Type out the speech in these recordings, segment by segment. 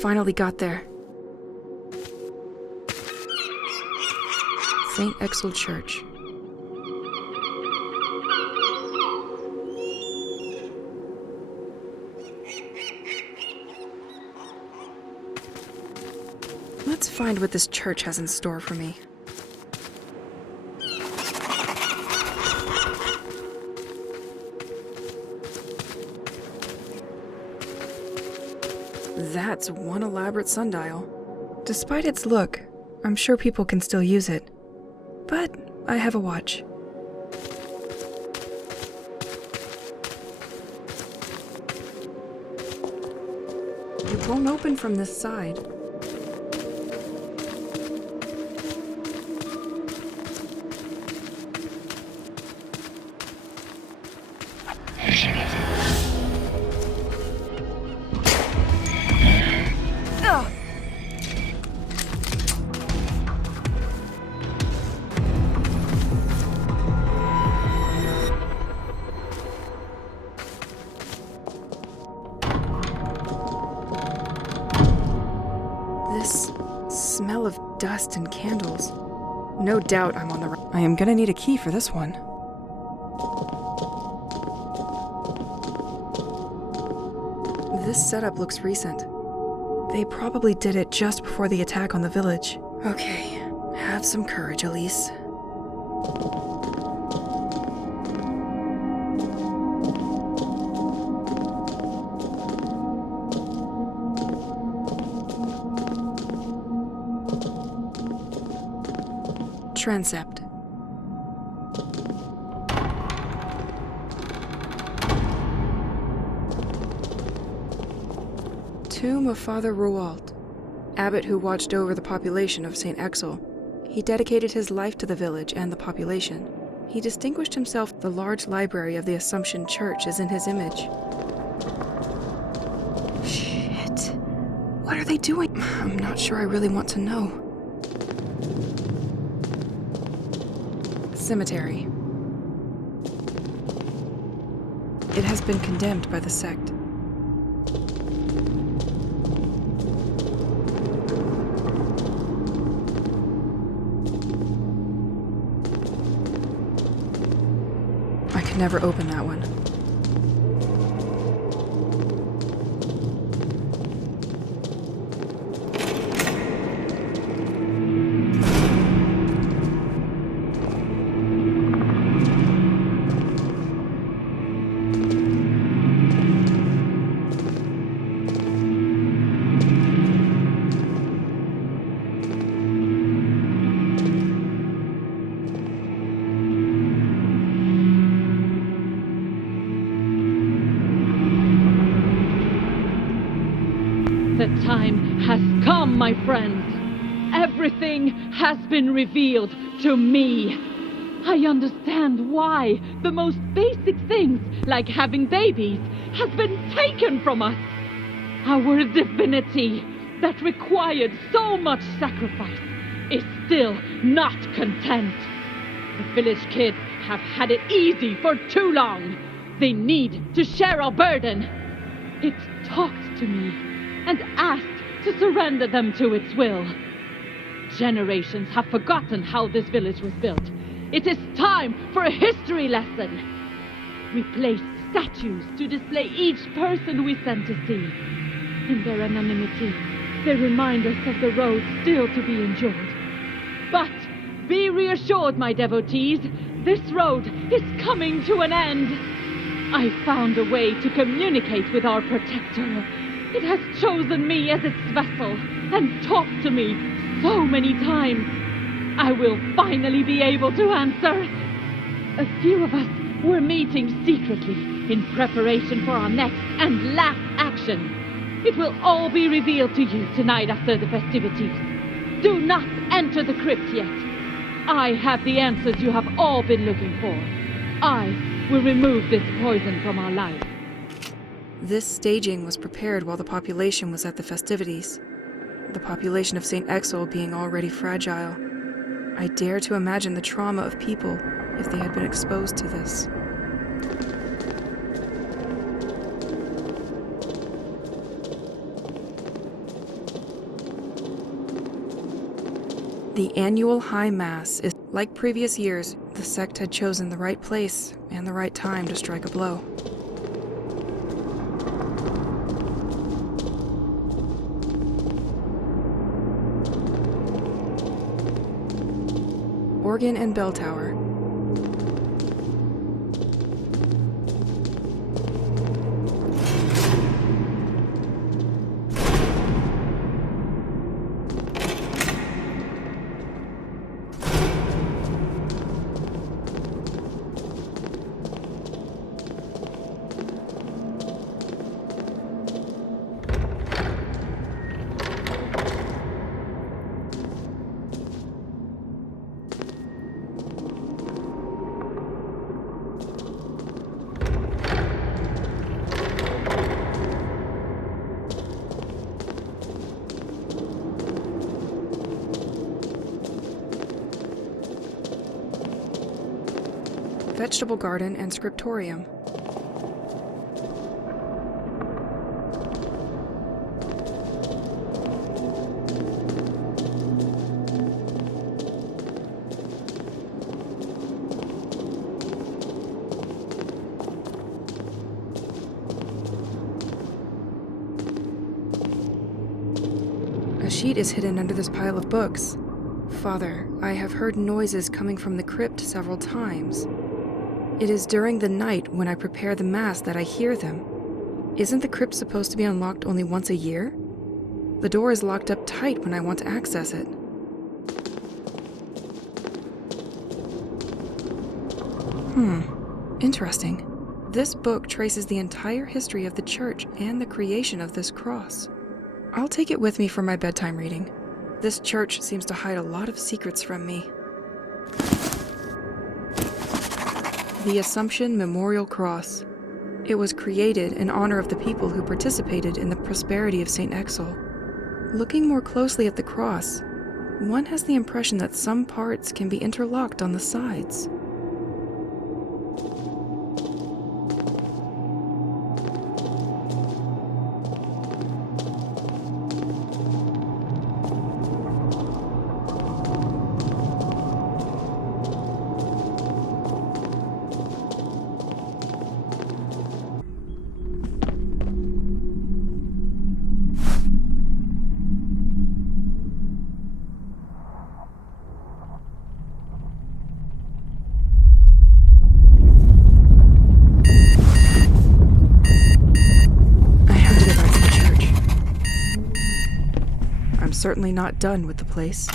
finally got there. St. Exel Church. Let's find what this church has in store for me. That's one elaborate sundial. Despite its look, I'm sure people can still use it. But I have a watch. It won't open from this side. This smell of dust and candles. No doubt I'm on the right. I am gonna need a key for this one. This setup looks recent. They probably did it just before the attack on the village. Okay, have some courage, Elise. Transept. Tomb of Father Roald, abbot who watched over the population of St. Exel. He dedicated his life to the village and the population. He distinguished himself. The large library of the Assumption Church is in his image. Shit. What are they doing? I'm not sure I really want to know. Cemetery. It has been condemned by the sect. I could never open that one. The time has come, my friends. Everything has been revealed to me. I understand why the most basic things, like having babies, has been taken from us. Our divinity, that required so much sacrifice, is still not content. The village kids have had it easy for too long. They need to share our burden. It talked to me and asked to surrender them to its will. Generations have forgotten how this village was built. It is time for a history lesson. We placed statues to display each person we sent to see. In their anonymity, they remind us of the road still to be endured. But be reassured, my devotees, this road is coming to an end. I found a way to communicate with our protector. It has chosen me as its vessel and talked to me so many times. I will finally be able to answer. A few of us were meeting secretly in preparation for our next and last action. It will all be revealed to you tonight after the festivities. Do not enter the crypt yet. I have the answers you have all been looking for. I will remove this poison from our lives. This staging was prepared while the population was at the festivities. The population of St. Exel being already fragile. I dare to imagine the trauma of people if they had been exposed to this. The annual High Mass is like previous years. The sect had chosen the right place and the right time to strike a blow. Organ and bell tower. Vegetable garden and scriptorium. A sheet is hidden under this pile of books. Father, I have heard noises coming from the crypt several times. It is during the night when I prepare the Mass that I hear them. Isn't the crypt supposed to be unlocked only once a year? The door is locked up tight when I want to access it. Interesting. This book traces the entire history of the church and the creation of this cross. I'll take it with me for my bedtime reading. This church seems to hide a lot of secrets from me. The Assumption Memorial Cross. It was created in honor of the people who participated in the prosperity of St. Exel. Looking more closely at the cross, one has the impression that some parts can be interlocked on the sides. Certainly not done with the place.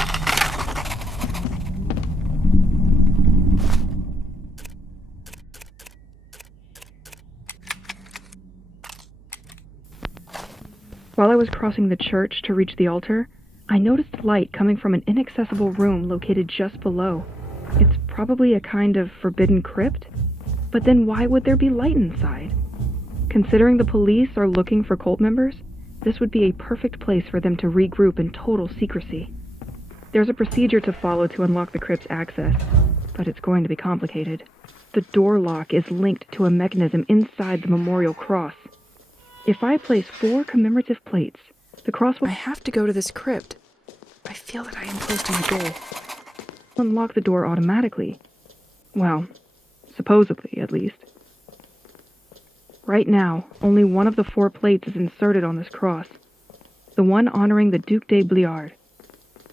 While I was crossing the church to reach the altar, I noticed light coming from an inaccessible room located just below. It's probably a kind of forbidden crypt, but then why would there be light inside? Considering the police are looking for cult members, this would be a perfect place for them to regroup in total secrecy. There's a procedure to follow to unlock the crypt's access, but it's going to be complicated. The door lock is linked to a mechanism inside the memorial cross. If I place 4 commemorative plates, the cross will— I have to go to this crypt. I feel that I am close to my goal. Unlock the door automatically. Well, supposedly, at least. Right now, only one of the 4 plates is inserted on this cross. The one honoring the Duc de Bliard.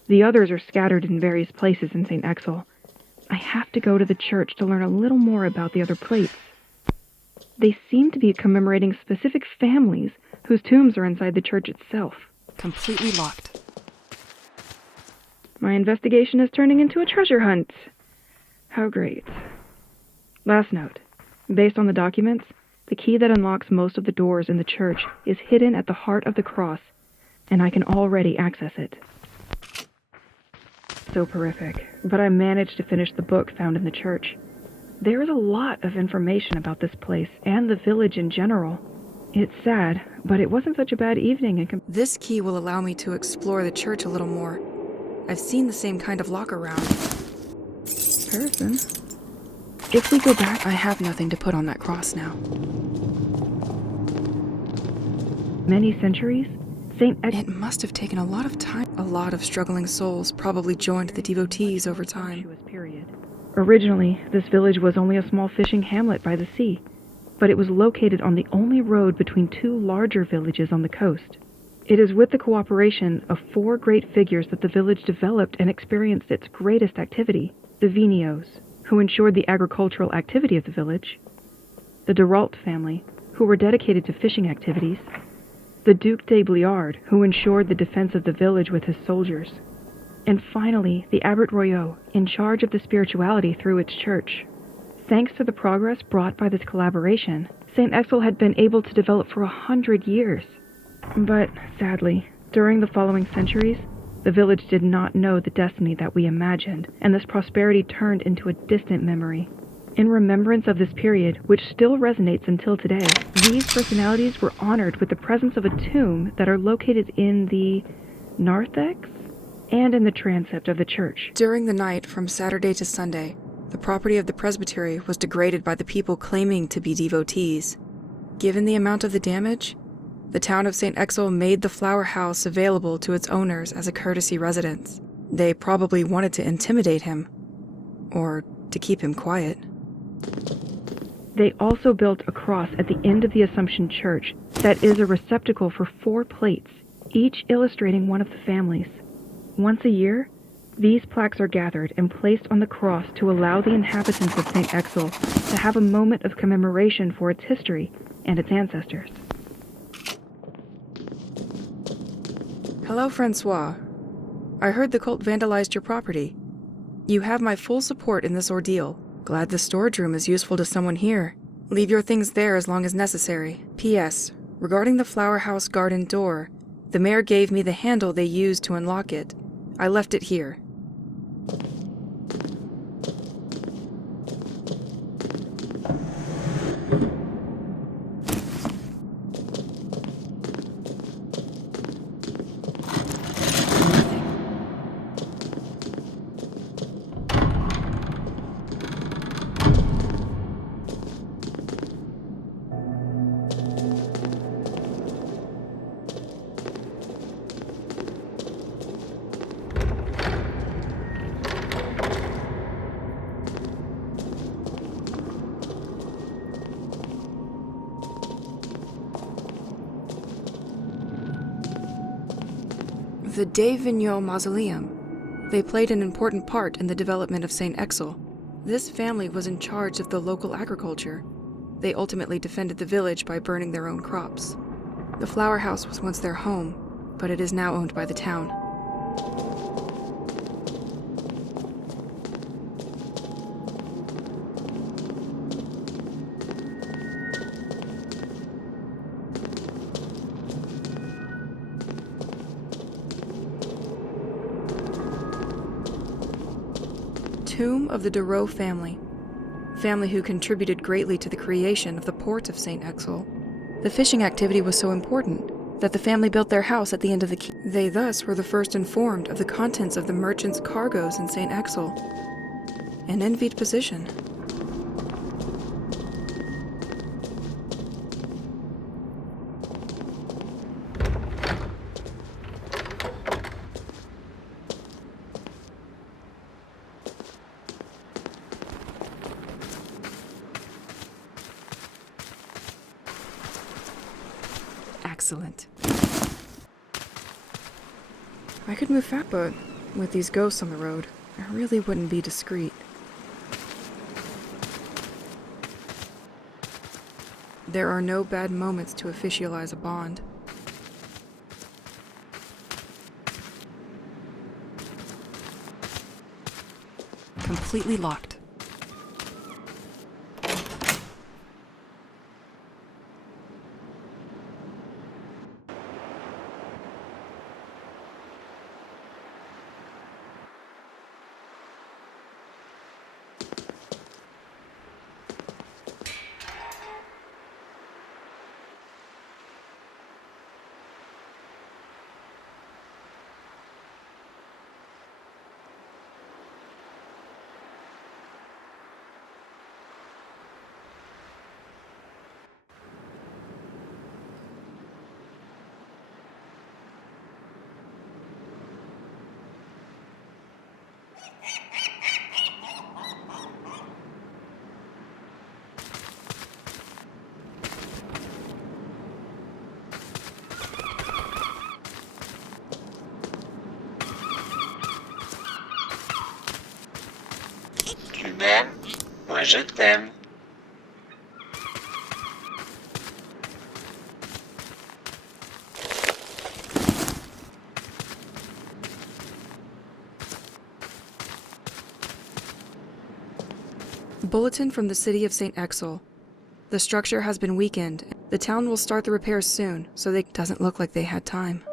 The others are scattered in various places in St. Exel. I have to go to the church to learn a little more about the other plates. They seem to be commemorating specific families whose tombs are inside the church itself. Completely locked. My investigation is turning into a treasure hunt. How great. Last note. Based on the documents, the key that unlocks most of the doors in the church is hidden at the heart of the cross, and I can already access it. Soporific, but I managed to finish the book found in the church. There is a lot of information about this place and the village in general. It's sad, but it wasn't such a bad evening. This key will allow me to explore the church a little more. I've seen the same kind of lock around. Person. If we go back, I have nothing to put on that cross now. Many centuries, It must have taken a lot of time. A lot of struggling souls probably joined the devotees over time. Originally, this village was only a small fishing hamlet by the sea, but it was located on the only road between two larger villages on the coast. It is with the cooperation of four great figures that the village developed and experienced its greatest activity: the Vigneaults, who ensured the agricultural activity of the village; the Derault family, who were dedicated to fishing activities; the Duc de Bliard, who ensured the defense of the village with his soldiers; and finally, the Abbot Royot, in charge of the spirituality through its church. Thanks to the progress brought by this collaboration, St. Exel had been able to develop for 100 years. But, sadly, during the following centuries, the village did not know the destiny that we imagined, and this prosperity turned into a distant memory. In remembrance of this period, which still resonates until today, these personalities were honored with the presence of a tomb that are located in the narthex and in the transept of the church. During the night from Saturday to Sunday, the property of the presbytery was degraded by the people claiming to be devotees. Given the amount of the damage, the town of St. Exel made the flower house available to its owners as a courtesy residence. They probably wanted to intimidate him, or to keep him quiet. They also built a cross at the end of the Assumption Church that is a receptacle for 4 plates, each illustrating one of the families. Once a year, these plaques are gathered and placed on the cross to allow the inhabitants of St. Exel to have a moment of commemoration for its history and its ancestors. Hello, Francois. I heard the cult vandalized your property. You have my full support in this ordeal. Glad the storage room is useful to someone here. Leave your things there as long as necessary. P.S. Regarding the flower house garden door, the mayor gave me the handle they used to unlock it. I left it here. The de Vigneault Mausoleum. They played an important part in the development of St. Exel. This family was in charge of the local agriculture. They ultimately defended the village by burning their own crops. The flower house was once their home, but it is now owned by the town. Tomb of the Derault family who contributed greatly to the creation of the port of St. Exel. The fishing activity was so important that the family built their house at the end of the quay. They thus were the first informed of the contents of the merchants' cargoes in St. Exel. An envied position. Excellent. I could move fast, but with these ghosts on the road, I really wouldn't be discreet. There are no bad moments to officialize a bond. Completely locked. t'aime, moi je t'aime. Bulletin from the city of St. Exel. The structure has been weakened. The town will start the repairs soon, so they doesn't look like they had time.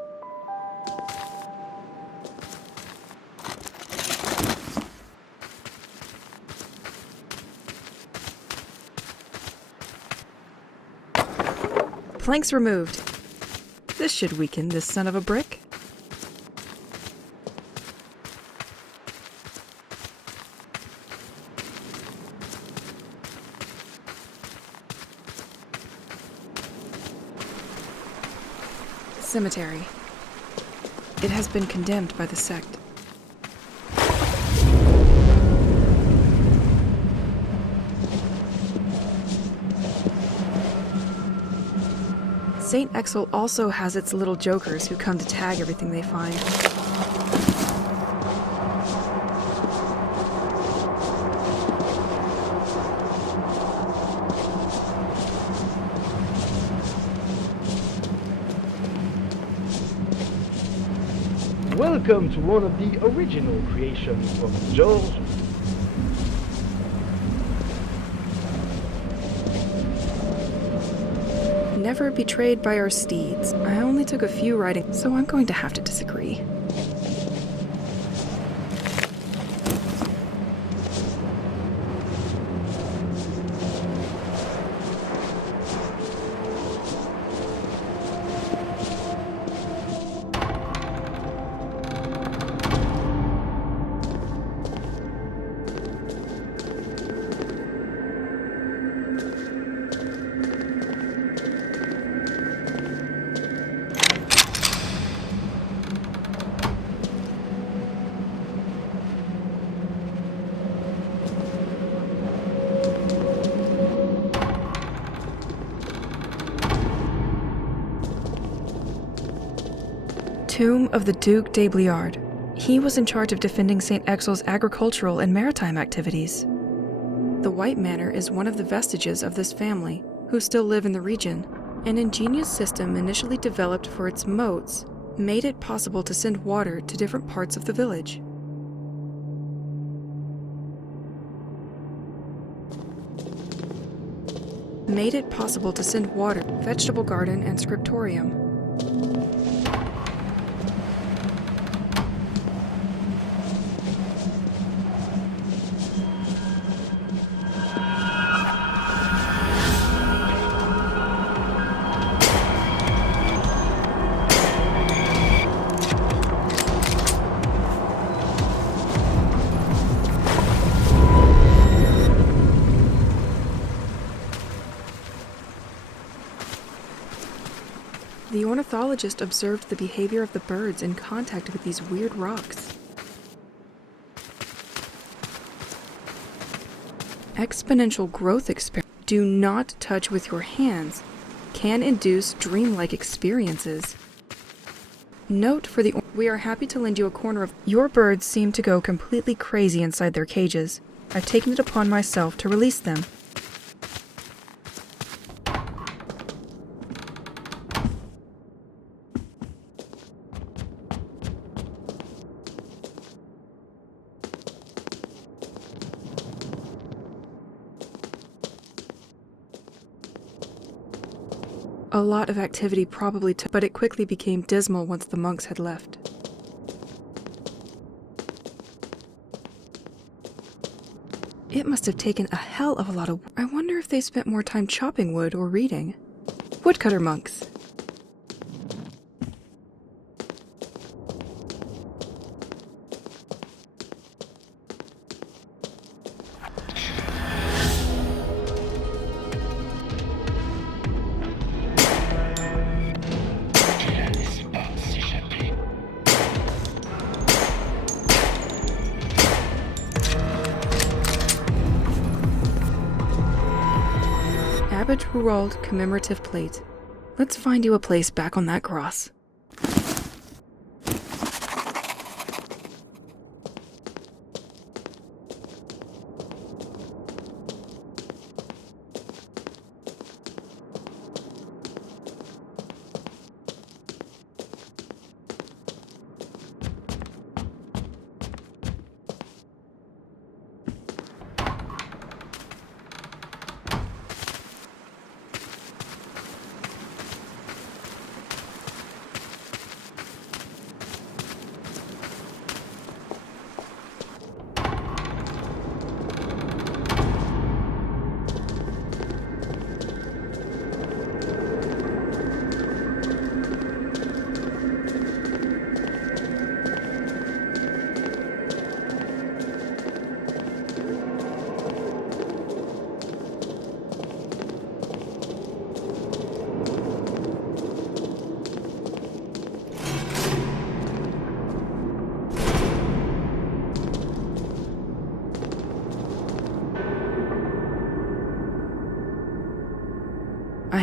Planks removed. This should weaken this son of a brick. Cemetery. It has been condemned by the sect. St. Exel also has its little jokers who come to tag everything they find. Welcome to one of the original creations from George. Never betrayed by our steeds. I only took a few writings, so I'm going to have to disagree. Tomb of the Duc de Bliard. He was in charge of defending St. Exel's agricultural and maritime activities. The White Manor is one of the vestiges of this family, who still live in the region. An ingenious system initially developed for its moats made it possible to send water to different parts of the village. Vegetable garden and scriptorium. The ornithologist observed the behavior of the birds in contact with these weird rocks. Exponential growth experiment. Do not touch with your hands. Can induce dreamlike experiences. Note for the... We are happy to lend you a corner of... Your birds seem to go completely crazy inside their cages. I've taken it upon myself to release them. A lot of activity probably took, but it quickly became dismal once the monks had left. It must have taken a hell of a lot of... I wonder if they spent more time chopping wood or reading. Woodcutter monks. Abbot Roald commemorative plate. Let's find you a place back on that cross.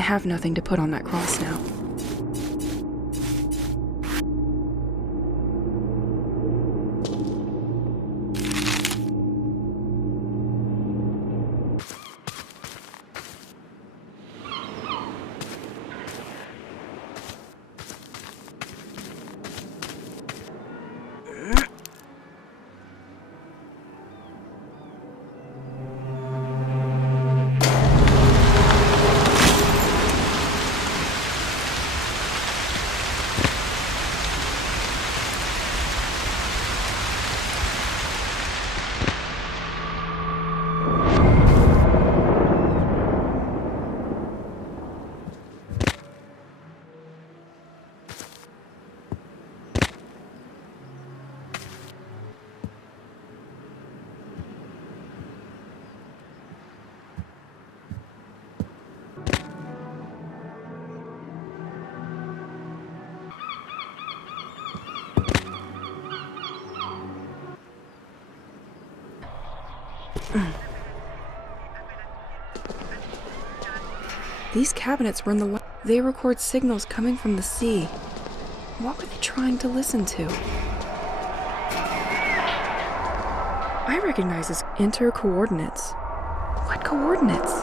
have nothing to put on that cross now. These cabinets run the they record signals coming from the sea. What were they trying to listen to? I recognize this. Enter coordinates. What coordinates?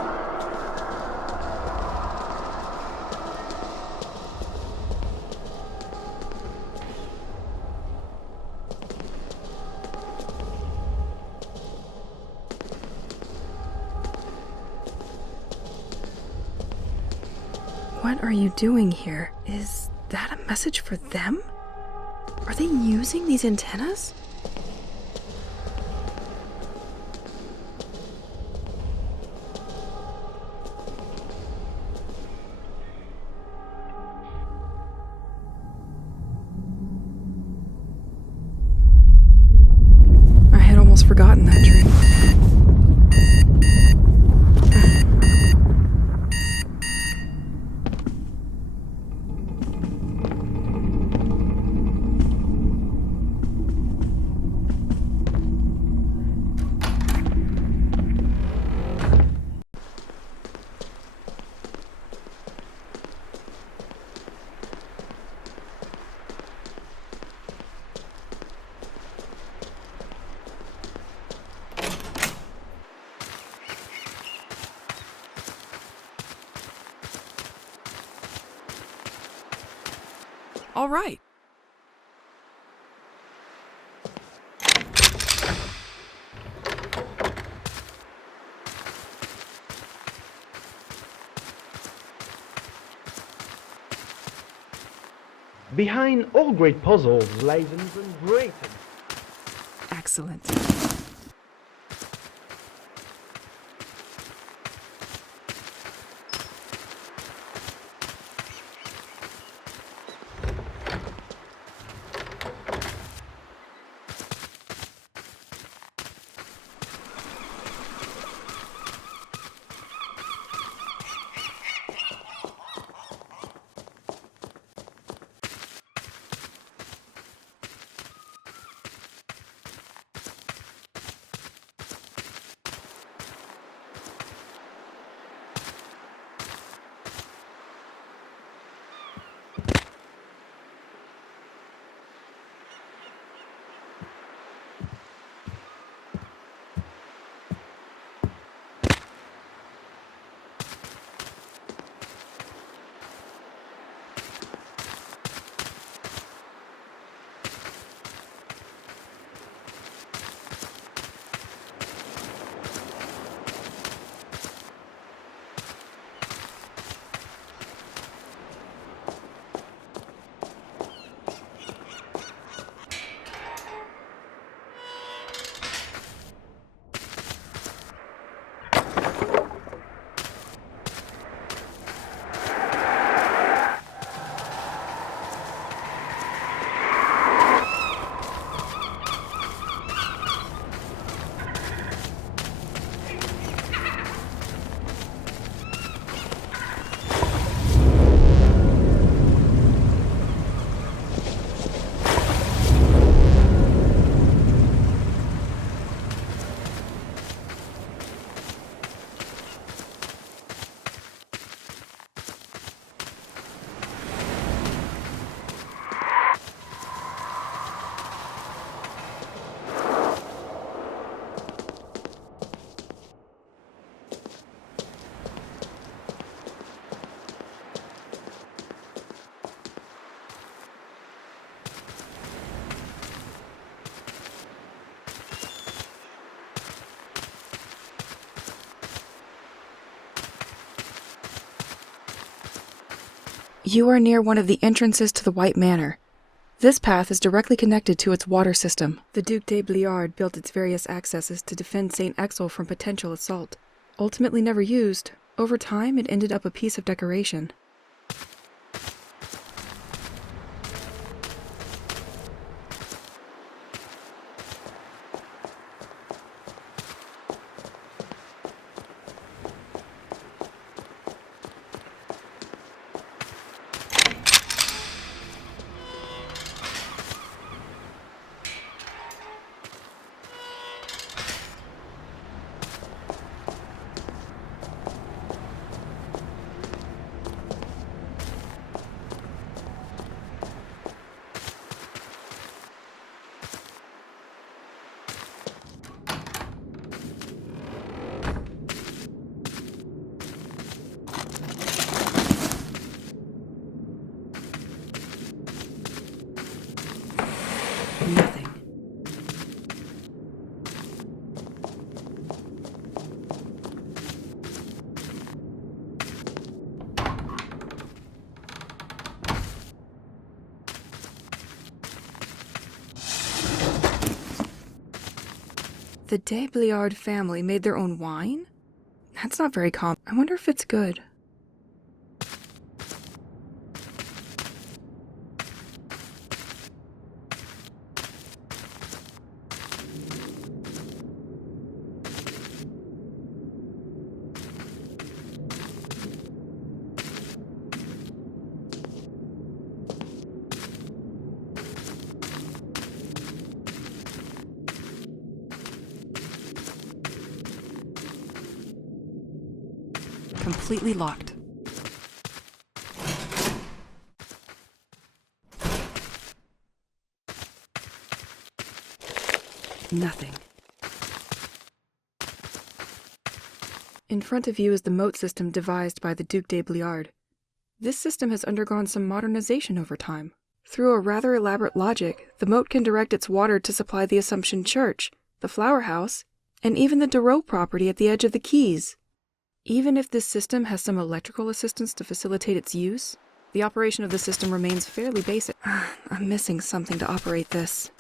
What are you doing here? Is that a message for them? Are they using these antennas? I had almost forgotten that dream. All right. Behind all great puzzles lies an even greater. Excellent. You are near one of the entrances to the White Manor. This path is directly connected to its water system. The Duc de Bliard built its various accesses to defend St. Exel from potential assault. Ultimately never used, over time it ended up a piece of decoration. Nothing. The de Bliard family made their own wine? That's not very common. I wonder if it's good. Completely locked. Nothing. In front of you is the moat system devised by the Duc de Bliard. This system has undergone some modernization over time. Through a rather elaborate logic, the moat can direct its water to supply the Assumption Church, the Flower House, and even the Darreau property at the edge of the quays. Even if this system has some electrical assistance to facilitate its use, the operation of the system remains fairly basic. I'm missing something to operate this.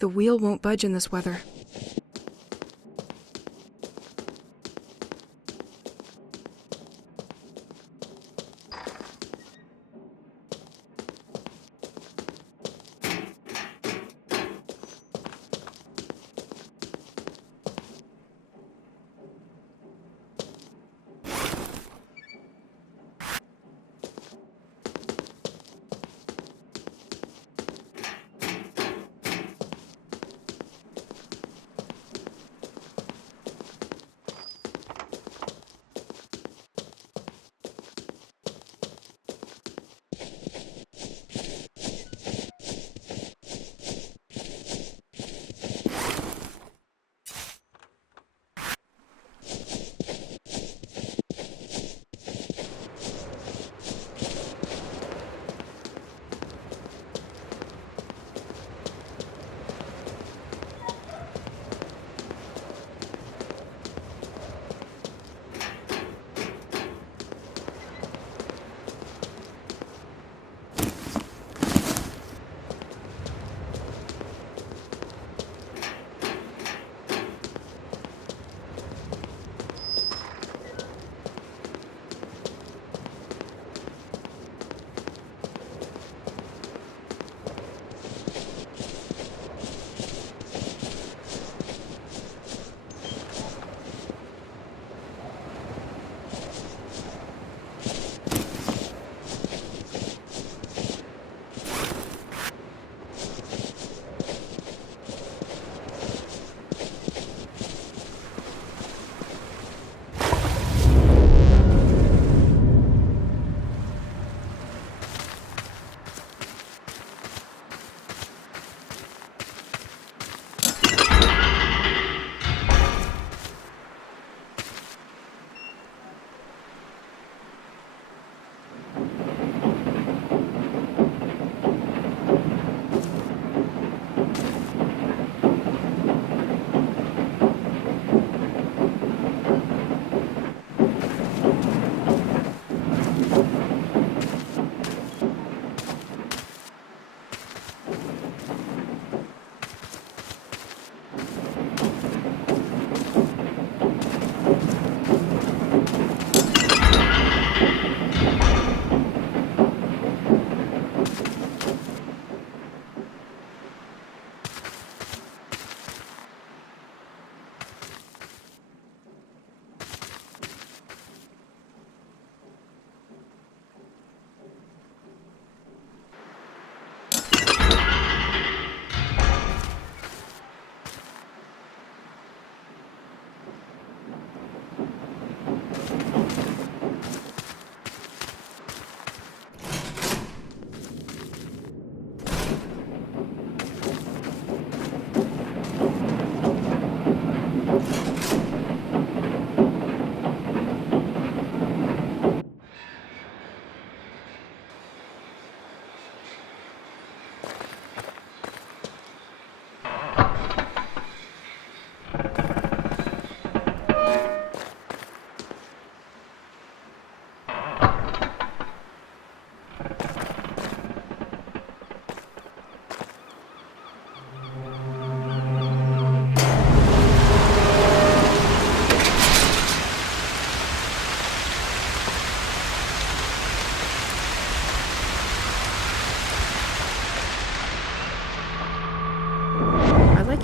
The wheel won't budge in this weather.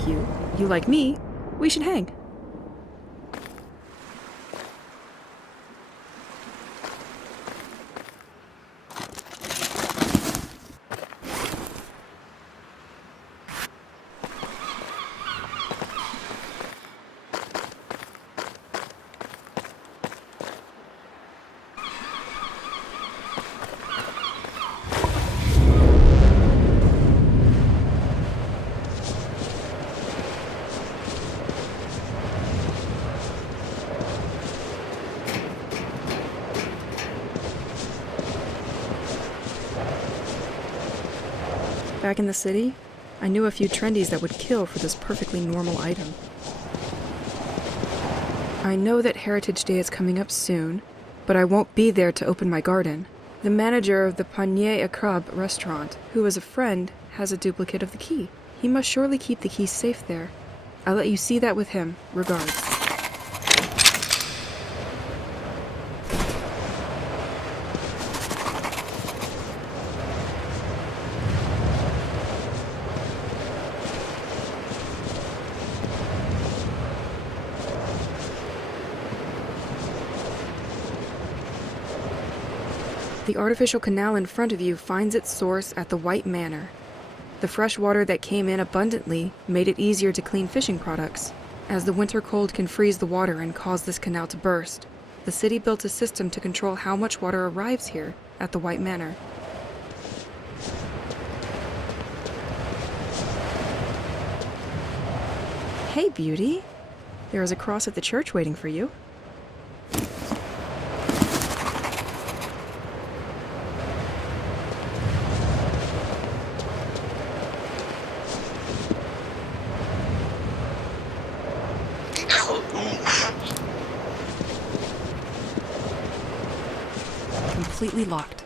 like you like me, we should hang. Back in the city, I knew a few trendies that would kill for this perfectly normal item. I know that Heritage Day is coming up soon, but I won't be there to open my garden. The manager of the Panier à Crabe restaurant, who is a friend, has a duplicate of the key. He must surely keep the key safe there. I'll let you see that with him. Regards. The artificial canal in front of you finds its source at the White Manor. The fresh water that came in abundantly made it easier to clean fishing products, as the winter cold can freeze the water and cause this canal to burst. The city built a system to control how much water arrives here at the White Manor. Hey, beauty. There is a cross at the church waiting for you. Completely locked.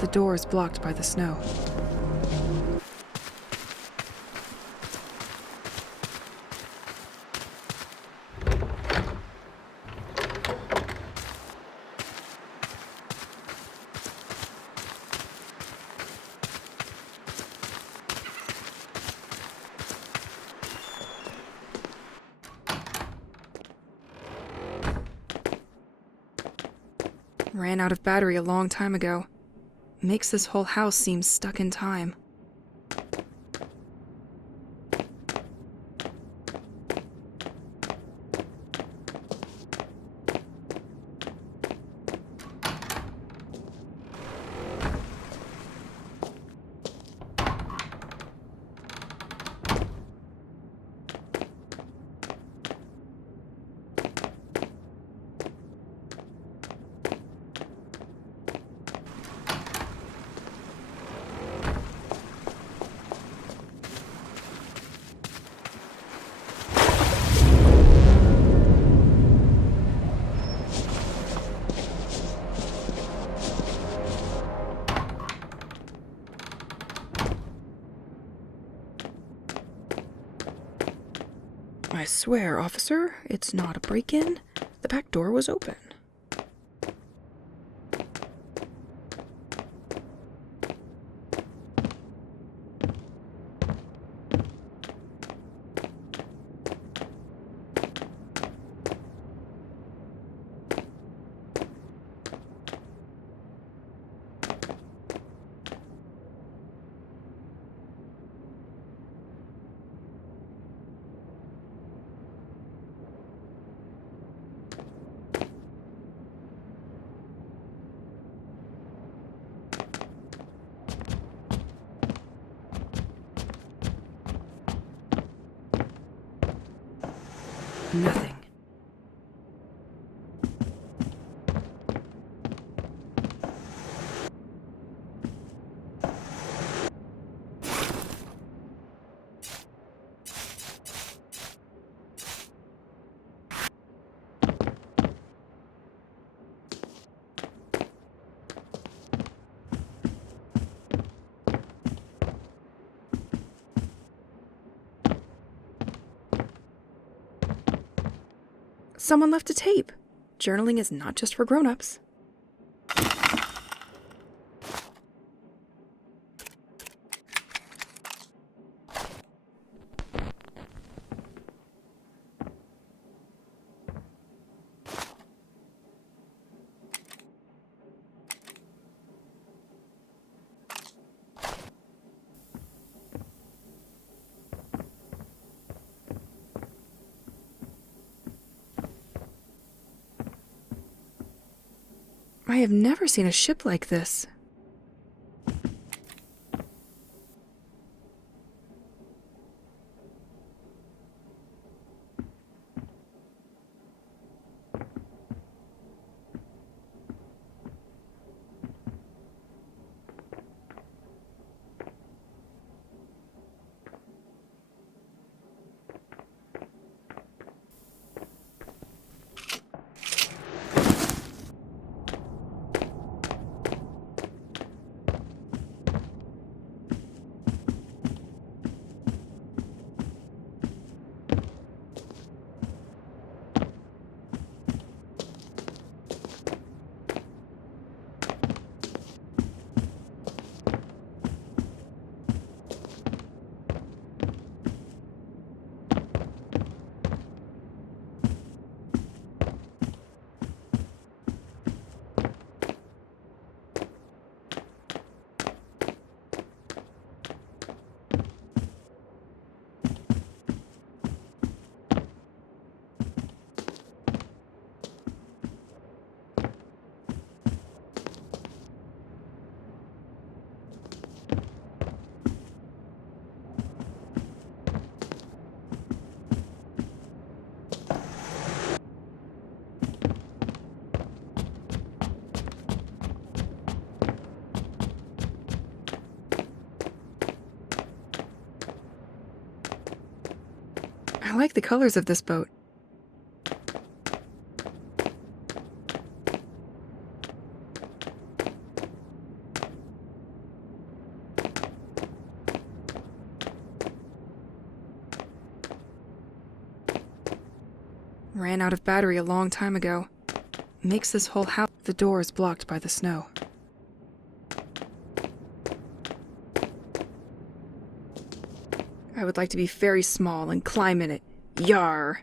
The door is blocked by the snow. Ran out of battery a long time ago. Makes this whole house seem stuck in time. I swear, officer, it's not a break-in. The back door was open. Nothing. Someone left a tape. Journaling is not just for grown-ups. I have never seen a ship like this. I like the colors of this boat. Ran out of battery a long time ago. Makes this whole house. The door is blocked by the snow. I would like to be very small and climb in it. Yar!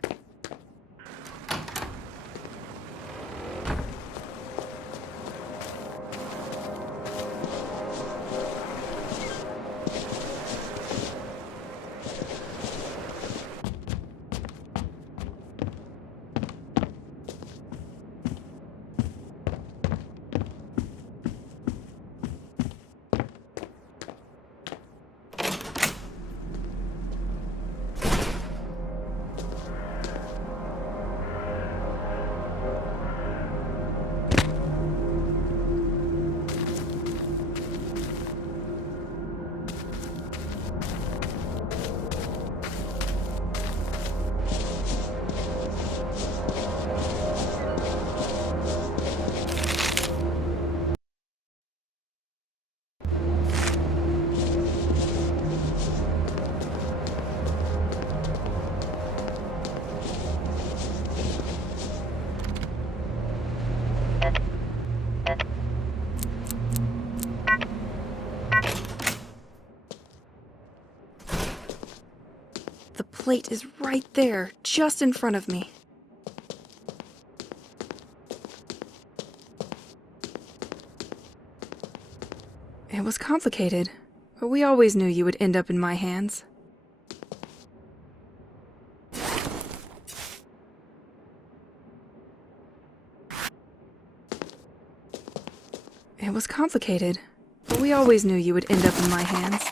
The plate is right there, just in front of me. It was complicated, but we always knew you would end up in my hands. It was complicated, but we always knew you would end up in my hands.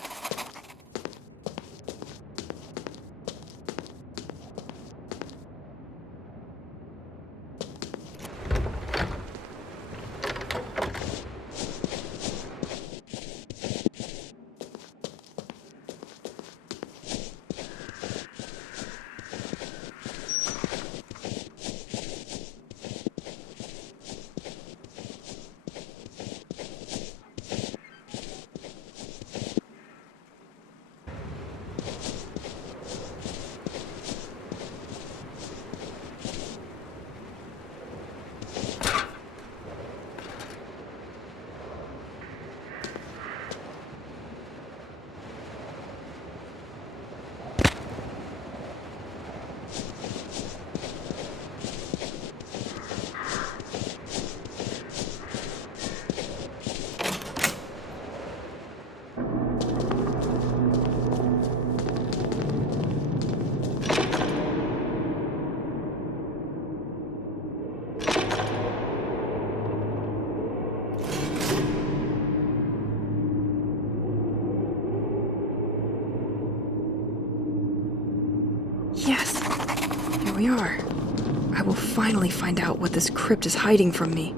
will finally find out what this crypt is hiding from me.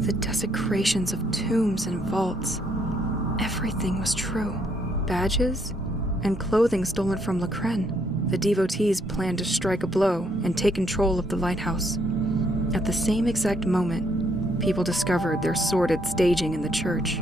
The desecrations of tombs and vaults. Everything was true. Badges and clothing stolen from Lacren. The devotees planned to strike a blow and take control of the lighthouse. At the same exact moment, people discovered their sordid staging in the church.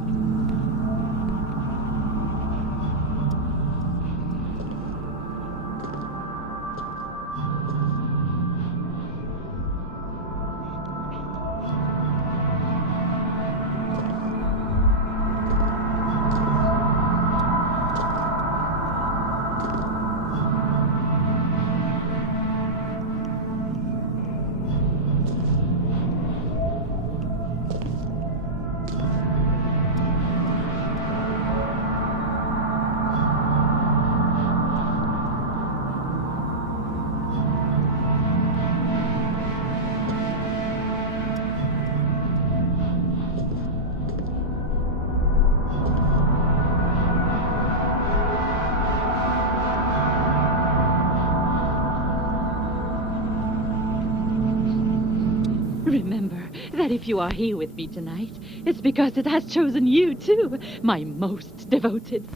Remember that if you are here with me tonight, it's because it has chosen you too, my most devoted.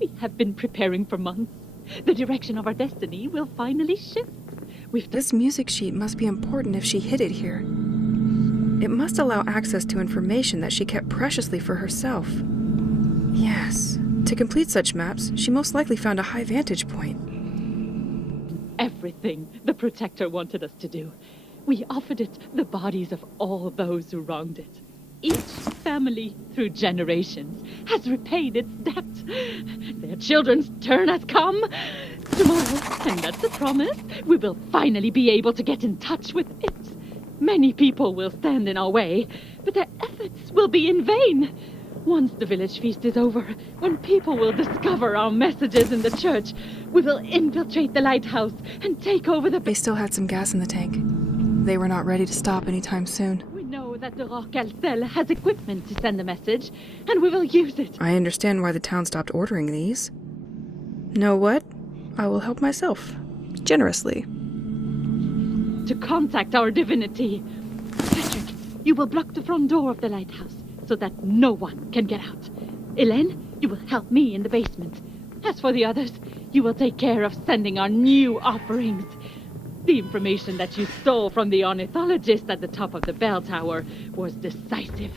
We have been preparing for months. The direction of our destiny will finally shift. This music sheet must be important if she hid it here. It must allow access to information that she kept preciously for herself. Yes, to complete such maps, she most likely found a high vantage point. Everything the Protector wanted us to do. We offered it the bodies of all those who wronged it. Each family, through generations, has repaid its debt. Their children's turn has come. Tomorrow, and that's a promise, we will finally be able to get in touch with it. Many people will stand in our way, but their efforts will be in vain. Once the village feast is over, when people will discover our messages in the church, we will infiltrate the lighthouse and take over the... They still had some gas in the tank. They were not ready to stop anytime soon. We know that the Rock Alcel has equipment to send a message, and we will use it. I understand why the town stopped ordering these. Know what? I will help myself. Generously. To contact our divinity. Patrick, you will block the front door of the lighthouse so that no one can get out. Elaine, you will help me in the basement. As for the others, you will take care of sending our new offerings. The information that you stole from the ornithologist at the top of the bell tower was decisive.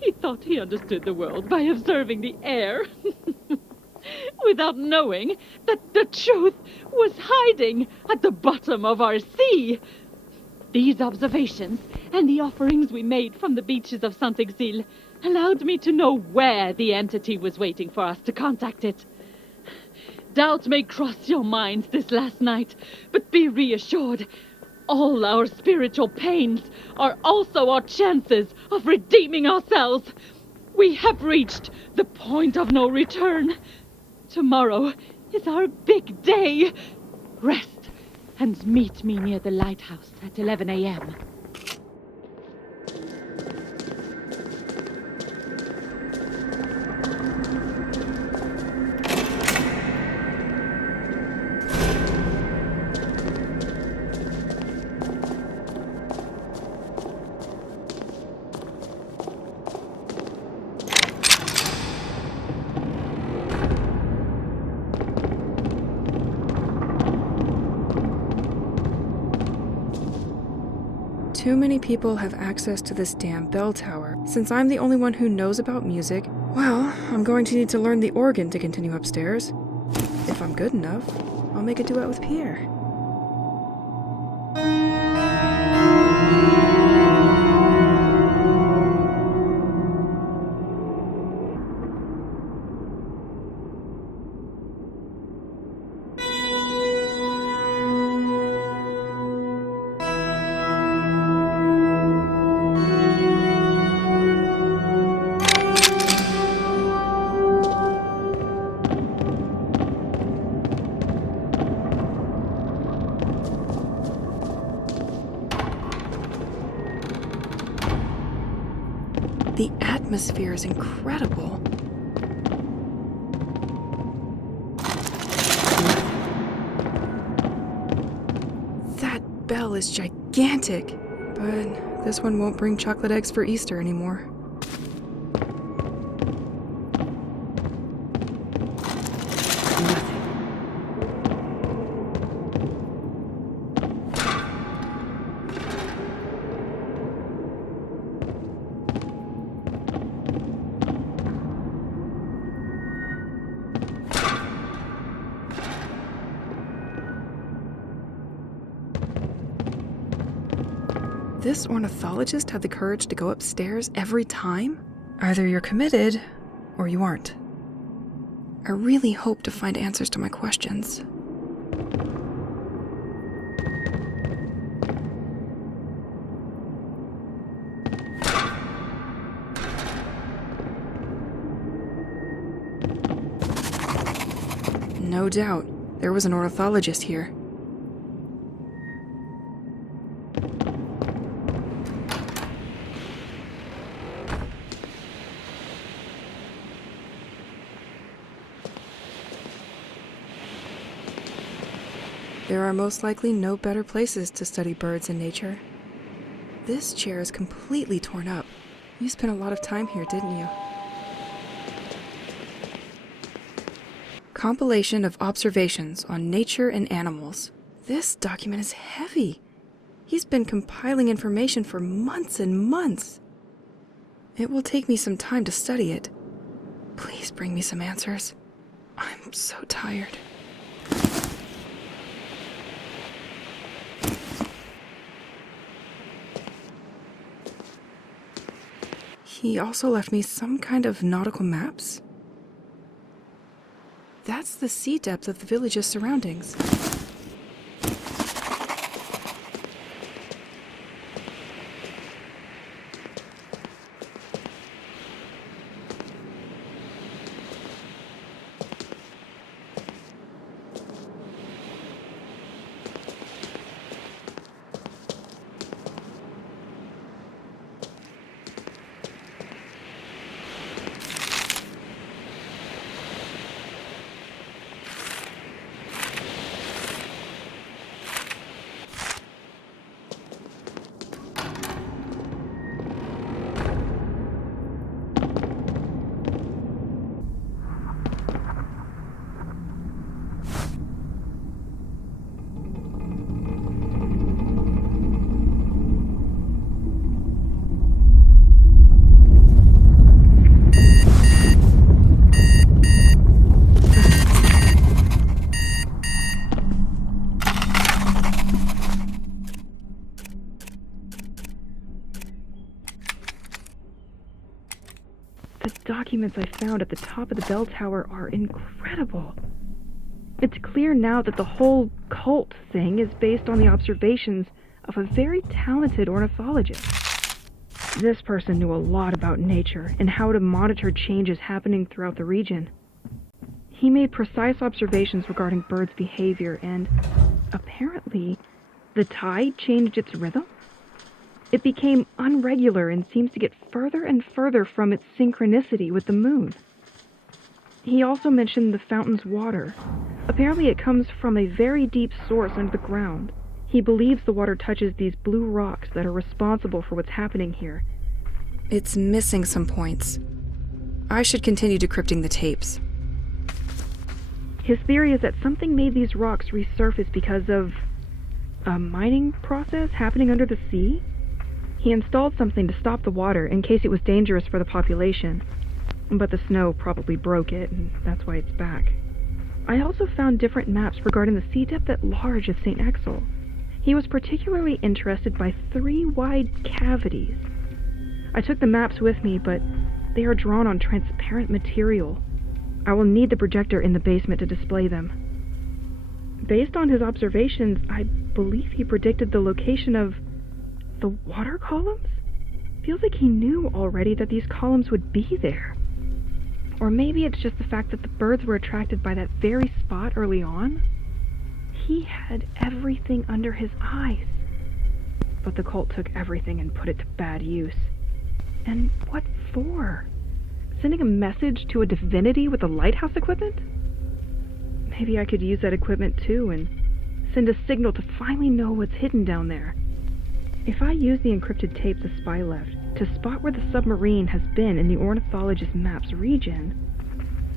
He thought he understood the world by observing the air, without knowing that the truth was hiding at the bottom of our sea. These observations and the offerings we made from the beaches of Saint-Exil allowed me to know where the entity was waiting for us to contact it. Doubt may cross your minds this last night, but be reassured. All our spiritual pains are also our chances of redeeming ourselves. We have reached the point of no return. Tomorrow is our big day. Rest and meet me near the lighthouse at 11 a.m. Too many people have access to this damn bell tower. Since I'm the only one who knows about music, well, I'm going to need to learn the organ to continue upstairs. If I'm good enough, I'll make a duet with Pierre. atmosphere is incredible. That bell is gigantic, but this one won't bring chocolate eggs for Easter anymore. This ornithologist had the courage to go upstairs every time? Either you're committed, or you aren't. I really hope to find answers to my questions. No doubt, there was an ornithologist here. There are most likely no better places to study birds in nature. This chair is completely torn up. You spent a lot of time here, didn't you? Compilation of observations on nature and animals. This document is heavy. He's been compiling information for months and months. It will take me some time to study it. Please bring me some answers. I'm so tired. He also left me some kind of nautical maps. That's the sea depth of the village's surroundings. The documents I found at the top of the bell tower are incredible. It's clear now that the whole cult thing is based on the observations of a very talented ornithologist. This person knew a lot about nature and how to monitor changes happening throughout the region. He made precise observations regarding birds' behavior, and apparently the tide changed its rhythm. It became unregular and seems to get further and further from its synchronicity with the moon. He also mentioned the fountain's water. Apparently it comes from a very deep source under the ground. He believes the water touches these blue rocks that are responsible for what's happening here. It's missing some points. I should continue decrypting the tapes. His theory is that something made these rocks resurface because of a mining process happening under the sea. He installed something to stop the water in case it was dangerous for the population, but the snow probably broke it, and that's why it's back. I also found different maps regarding the sea depth at large of St. Exel. He was particularly interested by 3 wide cavities. I took the maps with me, but they are drawn on transparent material. I will need the projector in the basement to display them. Based on his observations, I believe he predicted the location of the water columns? Feels like he knew already that these columns would be there. Or maybe it's just the fact that the birds were attracted by that very spot early on. He had everything under his eyes. But the cult took everything and put it to bad use. And what for? Sending a message to a divinity with the lighthouse equipment? Maybe I could use that equipment too and send a signal to finally know what's hidden down there. If I use the encrypted tape the spy left to spot where the submarine has been in the ornithologist map's region,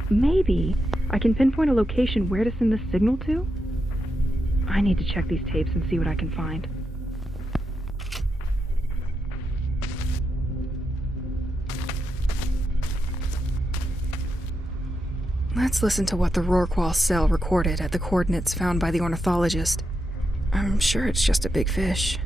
maybe I can pinpoint a location where to send the signal to? I need to check these tapes and see what I can find. Let's listen to what the Rorqual cell recorded at the coordinates found by the ornithologist. I'm sure it's just a big fish.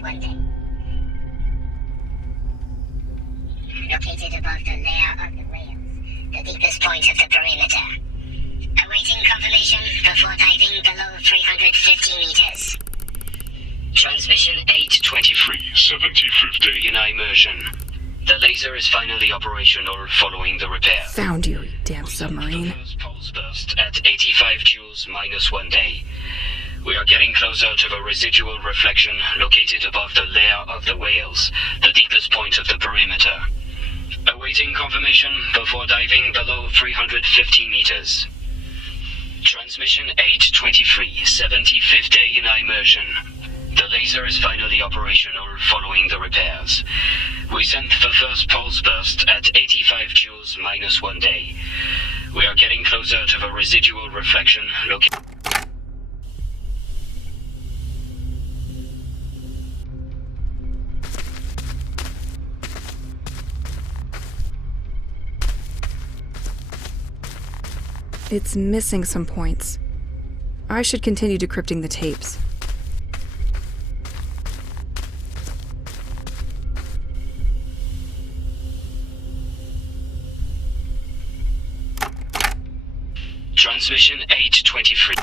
-1 day. Located above the layer of the rails, the deepest point of the perimeter. Awaiting confirmation before diving below 350 meters. Transmission 823, 75th day in immersion. The laser is finally operational following the repair. Found you damn submarine. The first pulse burst at 85 joules -1 day. We are getting closer to the residual reflection located above the layer of the whales, the deepest point of the perimeter. Awaiting confirmation before diving below 350 meters. Transmission 823, 75th day in immersion. The laser is finally operational following the repairs. We sent the first pulse burst at 85 joules -1 day. We are getting closer to the residual reflection located. It's missing some points. I should continue decrypting the tapes. Transmission 823.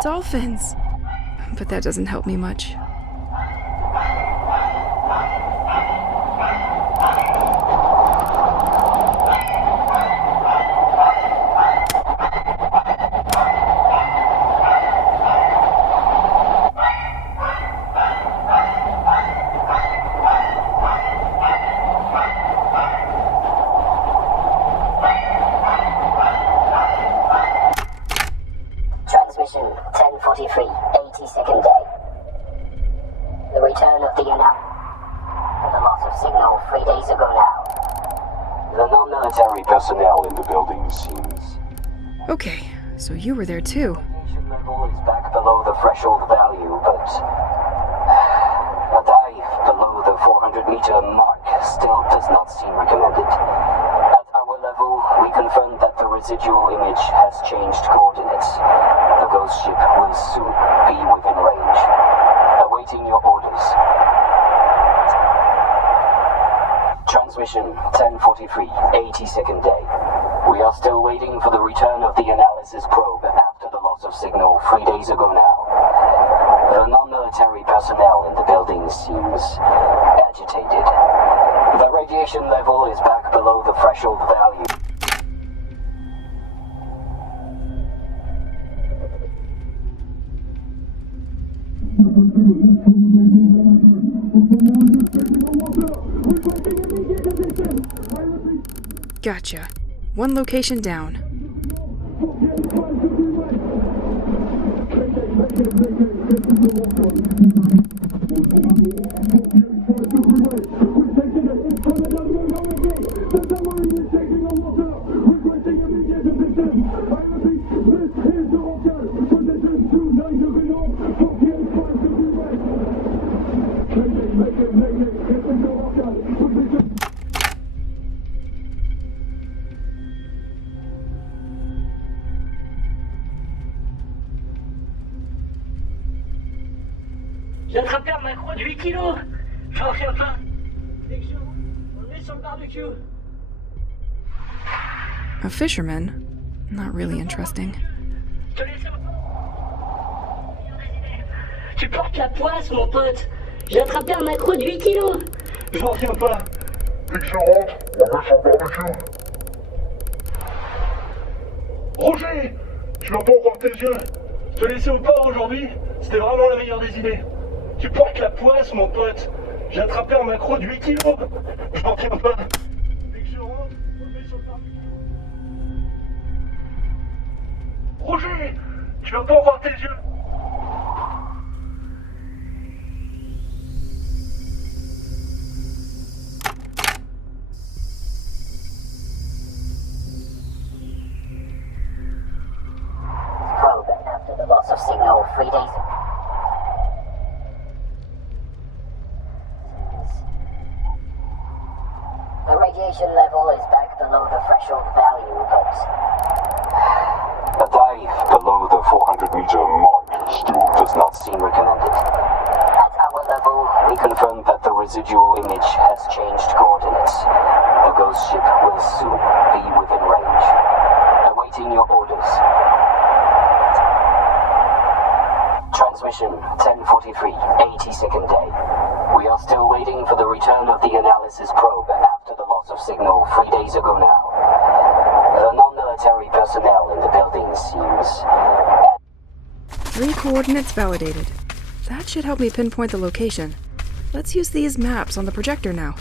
Dolphins! But that doesn't help me much. Transmission 1043, 82nd day. The return of the and the loss of signal 3 days ago now. The non-military personnel in the building seems... Okay, so you were there too. Radiation level is back below the threshold value, but... a dive below the 400-meter mark still does not seem recommended. At our level, we confirm that the residual image has changed coordinates. The ghost ship will soon be within range. Awaiting your orders. Transmission 10:43, 82nd day. We are still waiting for the return of the analysis probe after the loss of signal 3 days ago now. The non-military personnel in the building seems agitated. The radiation level is back below the threshold value. Gotcha. One location down. J'ai attrapé un macro de 8 kilos. J'en reviens pas. Dès que je roule, on le met sur le barbecue. A fisherman? Not really interesting. Je te laisse. Tu portes la poisse, mon pote. J'ai attrapé un macro de 8 kilos. J'en reviens pas. Dès que je rentre, on le met sur le barbecue. Roger, tu vas pas encore tes yeux. Te laisser au port aujourd'hui, c'était vraiment la meilleure des idées. Tu portes la poisse, mon pote. J'ai attrapé un macro de 8 kilos. J'en tiens pas. Dès que je rentre, on le met sur le barbecue. Roger, tu vas pas encore tes yeux. Probe after the loss of signal 3 days ago. The radiation level is back below the threshold value, but A dive below the 400-meter mark still does not seem recommended. at our level, We confirm that the residual image has changed coordinates. The ghost ship will soon be within range. Awaiting your orders. Transmission 10:43, 82nd day. We are still waiting for the return of the analysis probe after the loss of signal 3 days ago now. The non-military personnel in the building seems 3 coordinates validated. That should help me pinpoint the location. Let's use these maps on the projector now.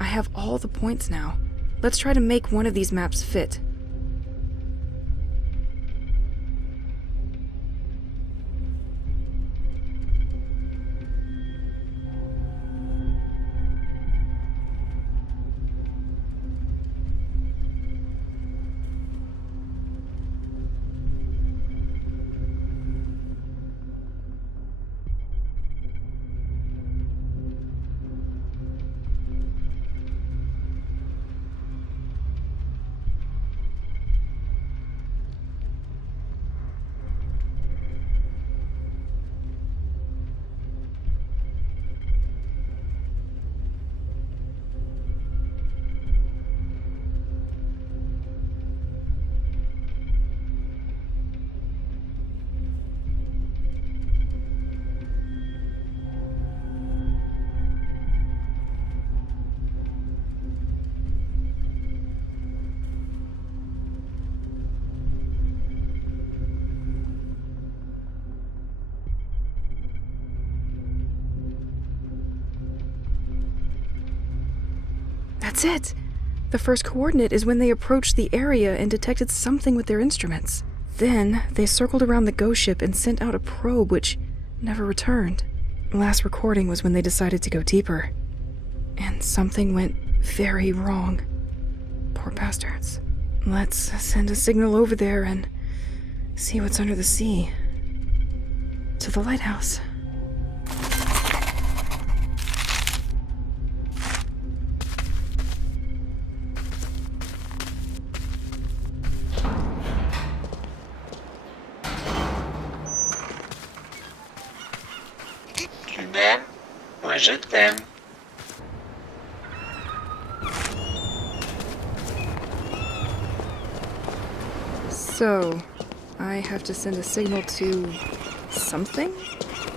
I have all the points now. Let's try to make one of these maps fit. That's it! The first coordinate is when they approached the area and detected something with their instruments. Then, they circled around the ghost ship and sent out a probe which never returned. Last recording was when they decided to go deeper. And something went very wrong. Poor bastards. Let's send a signal over there and see what's under the sea. To the lighthouse. Je t'aime. So, I have to send a signal to something?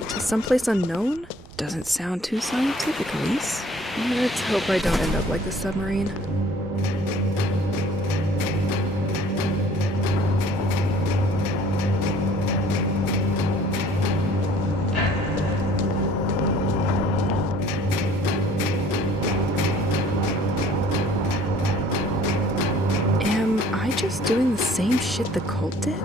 To someplace unknown? Doesn't sound too scientific, Elise. Let's hope I don't end up like the submarine. Am I just doing the same shit the cult did?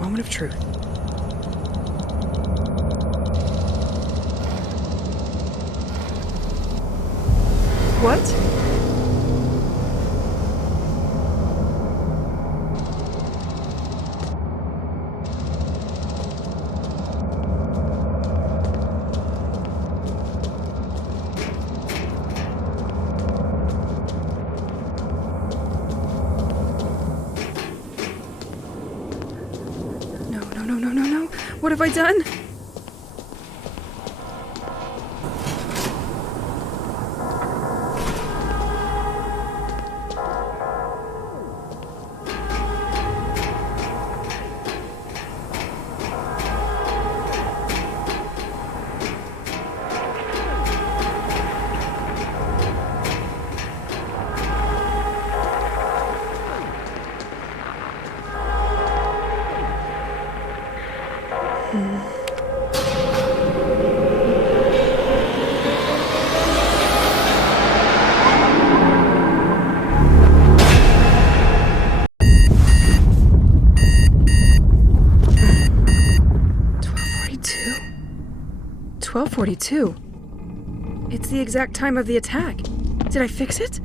Moment of truth. What? No. What have I done? .42. It's the exact time of the attack. Did I fix it?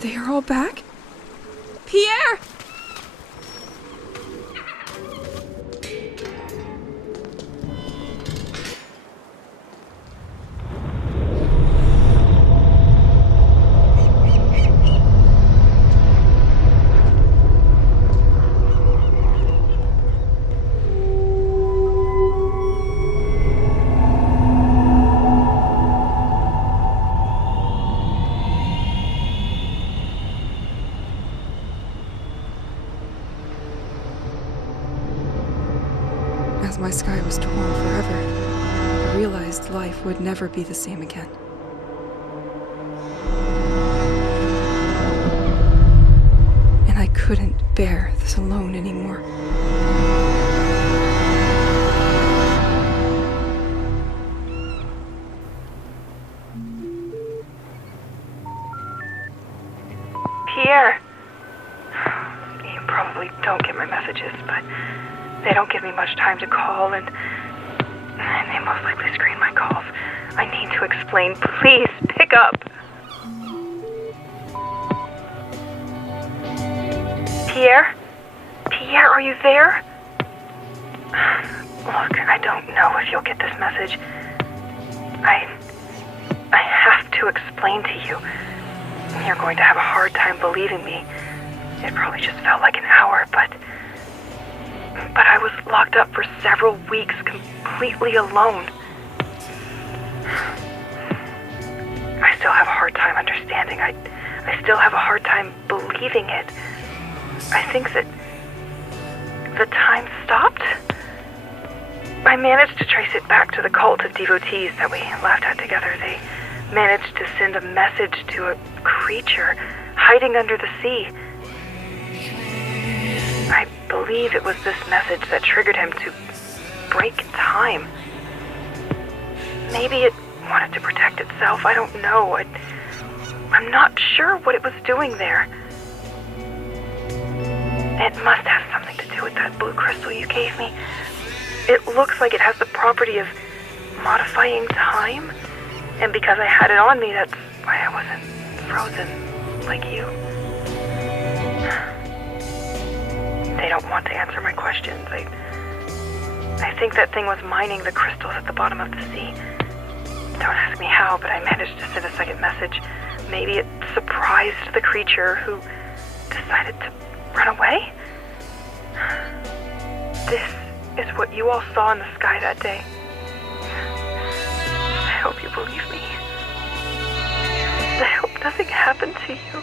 They are all back? Pierre! As my sky was torn forever, I realized life would never be the same again. And I couldn't bear this alone anymore. Pierre! You probably don't get my messages, but they don't give me much time to call, and they most likely screen my calls. I need to explain. Please, pick up. Pierre? Pierre, are you there? Look, I don't know if you'll get this message. I have to explain to you. You're going to have a hard time believing me. It probably just felt like an hour, but I was locked up for several weeks completely alone. I still have a hard time understanding. I still have a hard time believing believing it. I think that the time stopped. I managed to trace it back to the cult of devotees that we laughed at together. They managed to send a message to a creature hiding under the sea. I believe it was this message that triggered him to break time. Maybe it wanted to protect itself. I don't know. I'm not sure what it was doing there. It must have something to do with that blue crystal you gave me. It looks like it has the property of modifying time. And because I had it on me, that's why I wasn't frozen like you. They don't want to answer my questions. I think that thing was mining the crystals at the bottom of the sea. Don't ask me how, but I managed to send a second message. Maybe it surprised the creature who decided to run away? This is what you all saw in the sky that day. I hope you believe me. I hope nothing happened to you.